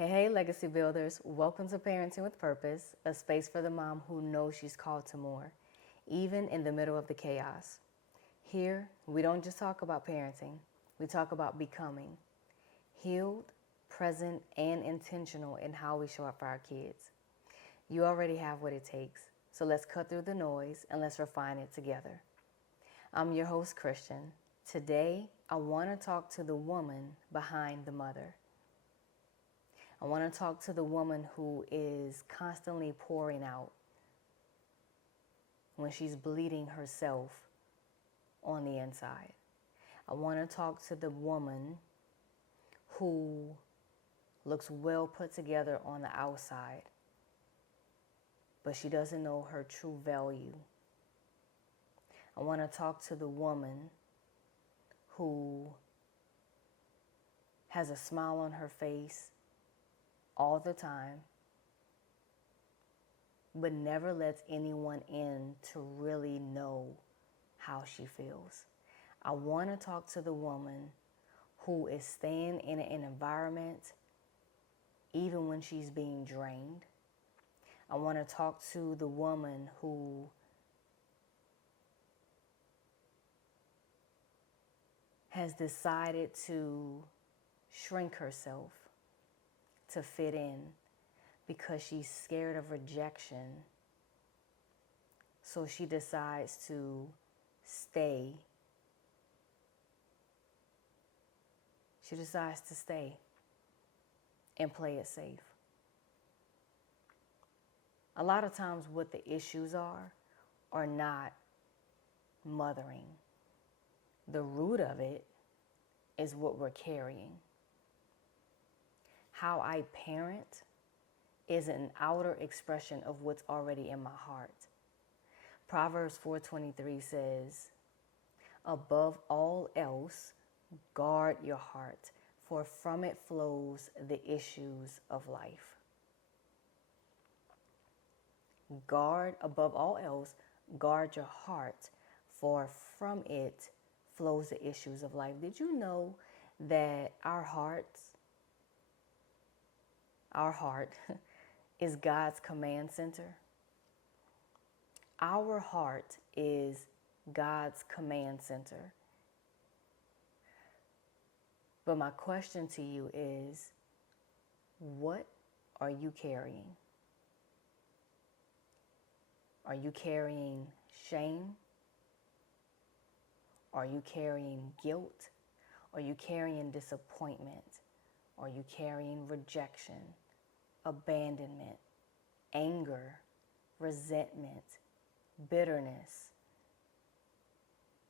Hey, Legacy Builders. Welcome to Parenting with Purpose, a space for the mom who knows she's called to more, even in the middle of the chaos. Here, we don't just talk about parenting, we talk about becoming healed, present, and intentional in how we show up for our kids. You already have what it takes, so let's cut through the noise and let's refine it together. I'm your host, Christian. Today, I want to talk to the woman behind the mother. I want to talk to the woman who is constantly pouring out when she's bleeding herself on the inside. I want to talk to the woman who looks well put together on the outside, but she doesn't know her true value. I want to talk to the woman who has a smile on her face all the time, but never lets anyone in to really know how she feels. I want to talk to the woman who is staying in an environment even when she's being drained. I want to talk to the woman who has decided to shrink herself to fit in because she's scared of rejection. So she decides to stay. She decides to stay and play it safe. A lot of times what the issues are not mothering. The root of it is what we're carrying. How I parent is an outer expression of what's already in my heart. Proverbs 4:23 says, "Above all else, guard your heart, for from it flows the issues of life." Above all else, guard your heart, for from it flows the issues of life. Did you know that our heart is God's command center? Our heart is God's command center. But my question to you is, what are you carrying? Are you carrying shame? Are you carrying guilt? Are you carrying disappointment? Are you carrying rejection, abandonment, anger, resentment, bitterness,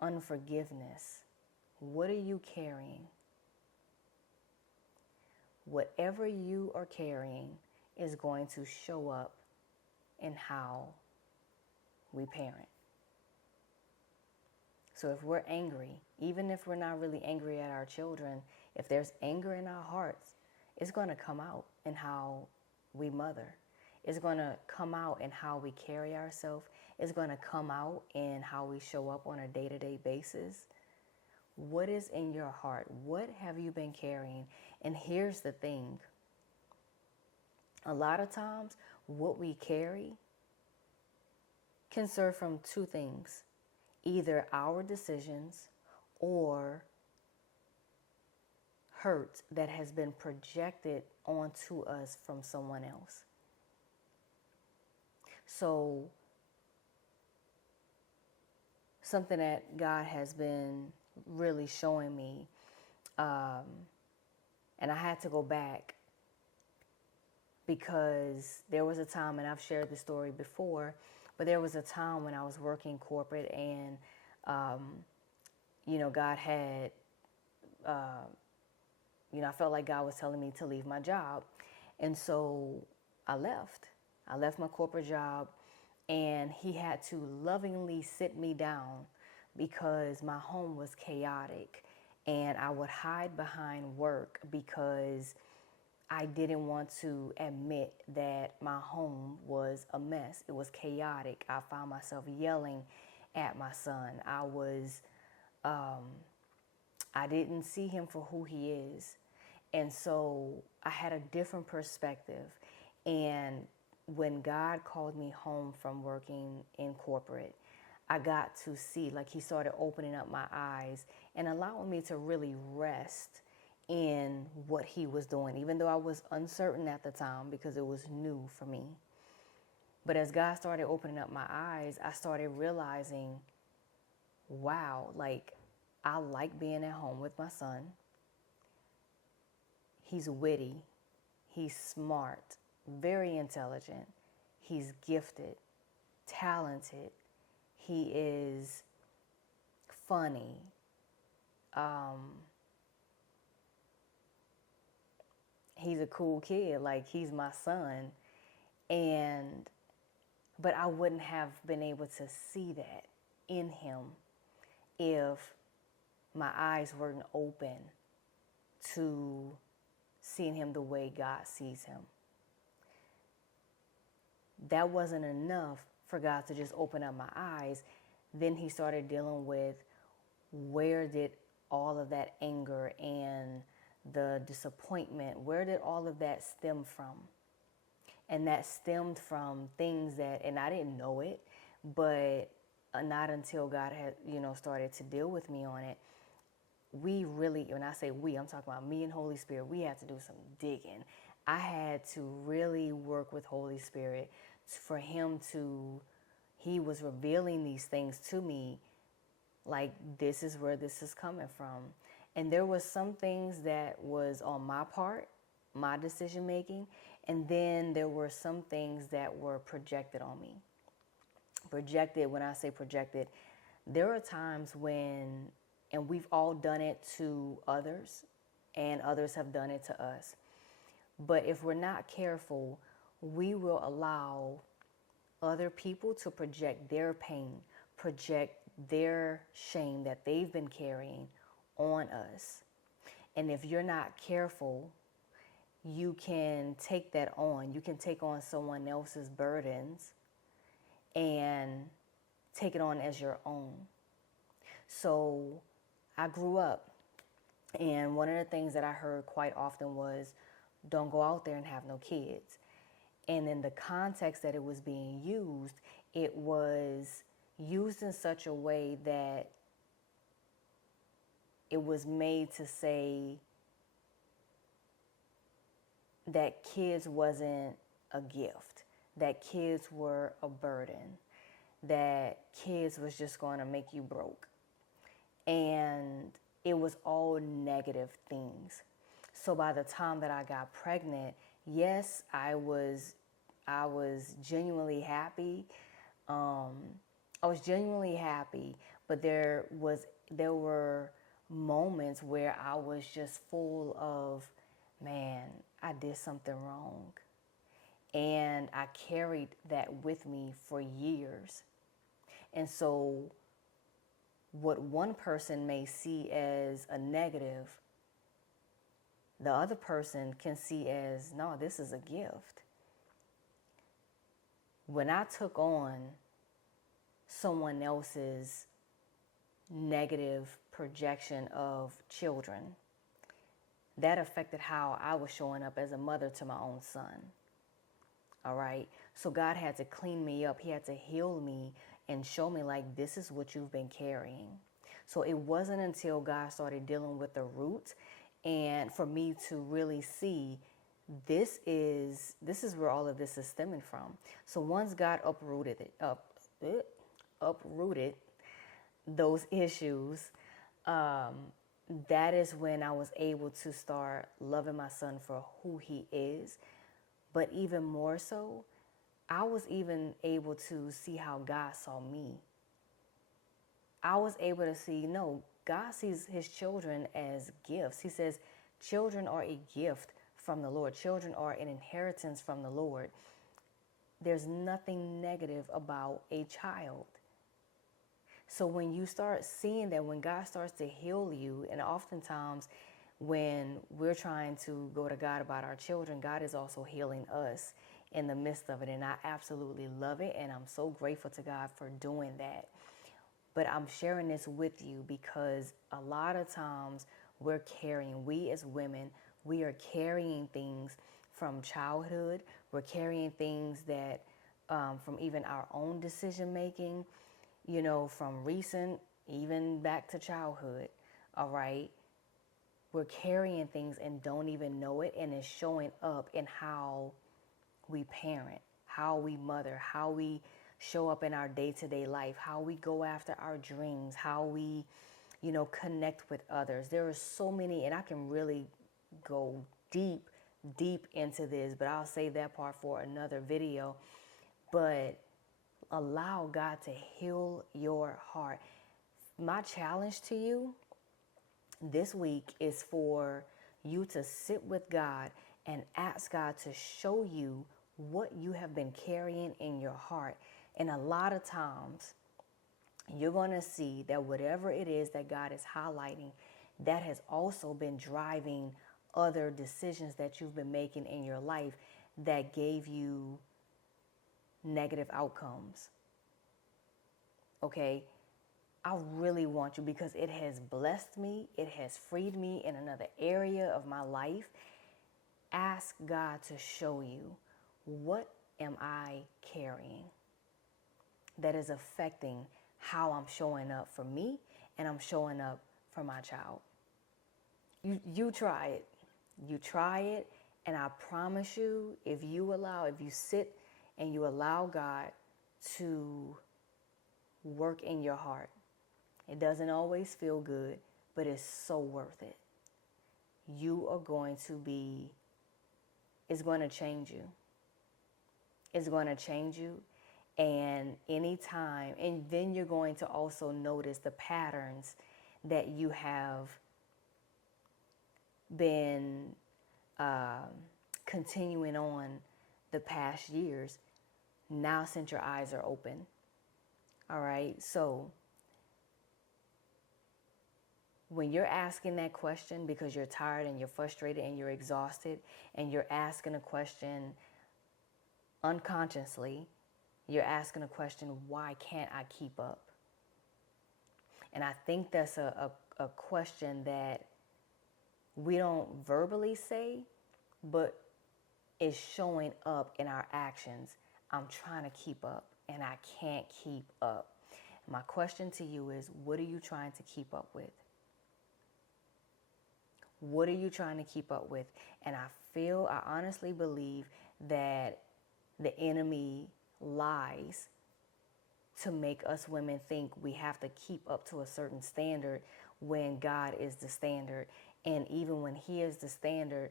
unforgiveness? What are you carrying? Whatever you are carrying is going to show up in how we parent. So if we're angry, even if we're not really angry at our children, if there's anger in our hearts, it's going to come out in how we mother. It's going to come out in how we carry ourselves. It's going to come out in how we show up on a day-to-day basis. What is in your heart? What have you been carrying? And here's the thing. A lot of times, what we carry can serve from two things. Either our decisions or hurt that has been projected onto us from someone else. So, something that God has been really showing me, and I had to go back because there was a time, and I've shared this story before, but there was a time when I was working corporate and, God had, I felt like God was telling me to leave my job. And so I left. I left my corporate job, and he had to lovingly sit me down because my home was chaotic, and I would hide behind work because I didn't want to admit that my home was a mess. It was chaotic. I found myself yelling at my son. I didn't see him for who he is. And so I had a different perspective. And when God called me home from working in corporate, I got to see, like, He started opening up my eyes and allowing me to really rest in what He was doing, even though I was uncertain at the time because it was new for me. But as God started opening up my eyes, I started realizing, wow, like, I like being at home with my son. He's witty, he's smart, very intelligent, he's gifted, talented, he is funny. He's a cool kid, like, he's my son. And but I wouldn't have been able to see that in him if my eyes weren't open to seeing him the way God sees him. That wasn't enough for God to just open up my eyes. Then He started dealing with, where did all of that anger and the disappointment, where did all of that stem from? And that stemmed from things that, and I didn't know it, but not until God had, started to deal with me on it. We really, when I say we, I'm talking about me and Holy Spirit, we had to do some digging. I had to really work with Holy Spirit for Him to, He was revealing these things to me, like, this is where this is coming from. And there was some things that was on my part, my decision making, and then there were some things that were projected on me. Projected, when I say projected, there are times when, and we've all done it to others, and others have done it to us. But if we're not careful, we will allow other people to project their pain, project their shame that they've been carrying on us. And if you're not careful, you can take that on. You can take on someone else's burdens and take it on as your own. So I grew up, and one of the things that I heard quite often was, don't go out there and have no kids. And in the context that it was being used, it was used in such a way that it was made to say that kids wasn't a gift, that kids were a burden, that kids was just going to make you broke. And it was all negative things. So by the time that I got pregnant, yes, I was genuinely happy. I was genuinely happy, but there were moments where I was just full of, man, I did something wrong. And I carried that with me for years. And so what one person may see as a negative, the other person can see as, no, this is a gift. When I took on someone else's negative projection of children, that affected how I was showing up as a mother to my own son. All right. So God had to clean me up. He had to heal me and show me, like, this is what you've been carrying. So it wasn't until God started dealing with the root, and for me to really see, this is where all of this is stemming from. So once God uprooted those issues, that is when I was able to start loving my son for who he is. But even more so, I was even able to see how God saw me. I was able to see, no, God sees His children as gifts. He says children are a gift from the Lord. Children are an inheritance from the Lord. There's nothing negative about a child. So when you start seeing that, when God starts to heal you, and oftentimes when we're trying to go to God about our children, God is also healing us in the midst of it. And I absolutely love it. And I'm so grateful to God for doing that. But I'm sharing this with you because a lot of times we as women, We are carrying things from childhood. We're carrying things that from even our own decision making, from recent, even back to childhood. All right. We're carrying things and don't even know it, and it's showing up in how we parent, how we mother, how we show up in our day-to-day life, how we go after our dreams, how we, connect with others. There are so many, and I can really go deep, deep into this, but I'll save that part for another video. But allow God to heal your heart. My challenge to you this week is for you to sit with God and ask God to show you what you have been carrying in your heart. And a lot of times, you're going to see that whatever it is that God is highlighting, that has also been driving other decisions that you've been making in your life that gave you negative outcomes. Okay? I really want you, because it has blessed me. It has freed me in another area of my life. Ask God to show you, what am I carrying that is affecting how I'm showing up for me and I'm showing up for my child. You try it. You try it, and I promise you, if you sit and you allow God to work in your heart, it doesn't always feel good, but it's so worth it. You are going to be, it's going to change you. It's going to change you. And anytime, and then you're going to also notice the patterns that you have been continuing on the past years, now since your eyes are open. All right, so when you're asking that question because you're tired and you're frustrated and you're exhausted, and you're asking a question unconsciously, you're asking a question, why can't I keep up? And I think that's a question that we don't verbally say, but is showing up in our actions. I'm trying to keep up and I can't keep up. My question to you is, what are you trying to keep up with? What are you trying to keep up with? And I honestly believe that the enemy lies to make us women think we have to keep up to a certain standard when God is the standard. And even when He is the standard,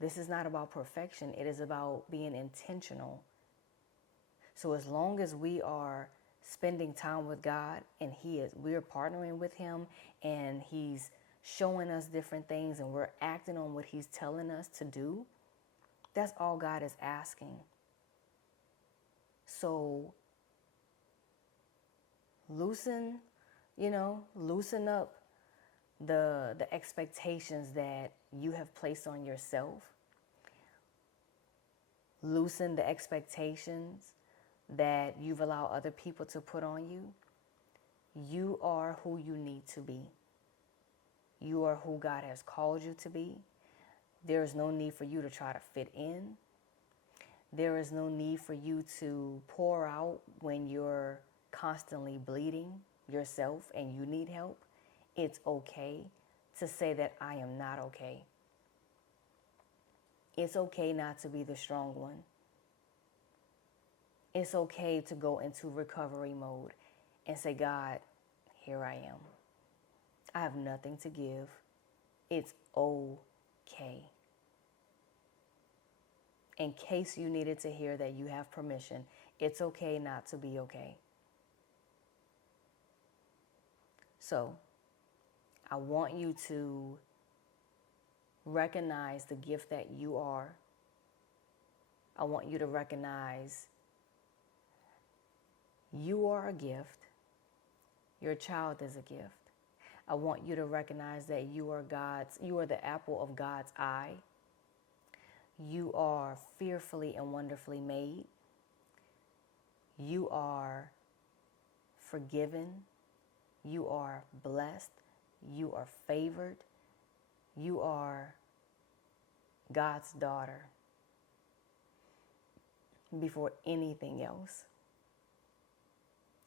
this is not about perfection. It is about being intentional. So as long as we are spending time with God and we're partnering with Him, and He's showing us different things and we're acting on what He's telling us to do, that's all God is asking. So loosen up the expectations that you have placed on yourself. Loosen the expectations that you've allowed other people to put on you. You are who you need to be. You are who God has called you to be. There is no need for you to try to fit in. There is no need for you to pour out when you're constantly bleeding yourself and you need help. It's okay to say that I am not okay. It's okay not to be the strong one. It's okay to go into recovery mode and say, God, here I am. I have nothing to give. It's okay. In case you needed to hear that you have permission, it's okay not to be okay. So, I want you to recognize the gift that you are. I want you to recognize you are a gift. Your child is a gift. I want you to recognize that you are the apple of God's eye. You are fearfully and wonderfully made. You are forgiven. You are blessed. You are favored. You are God's daughter before anything else.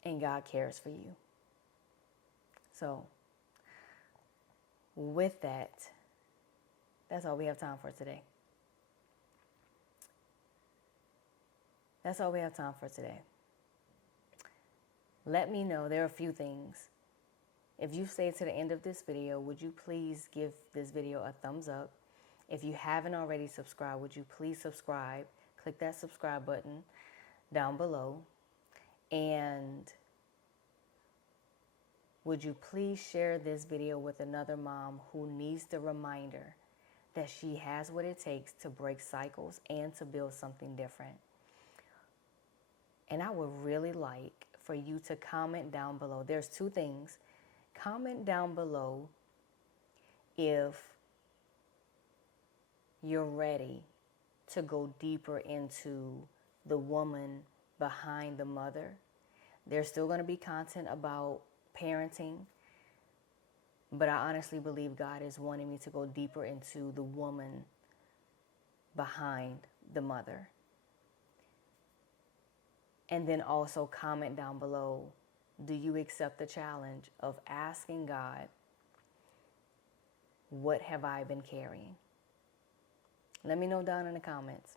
And God cares for you. So, with that, that's all we have time for today. That's all we have time for today. Let me know. There are a few things. If you stayed to the end of this video, would you please give this video a thumbs up? If you haven't already subscribed, would you please subscribe? Click that subscribe button down below. And would you please share this video with another mom who needs the reminder that she has what it takes to break cycles and to build something different? And I would really like for you to comment down below. There's two things. Comment down below if you're ready to go deeper into the woman behind the mother. There's still going to be content about parenting, but I honestly believe God is wanting me to go deeper into the woman behind the mother. And then also comment down below, do you accept the challenge of asking God, what have I been carrying? Let me know down in the comments.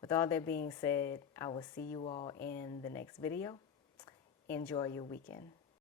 With all that being said, I will see you all in the next video. Enjoy your weekend.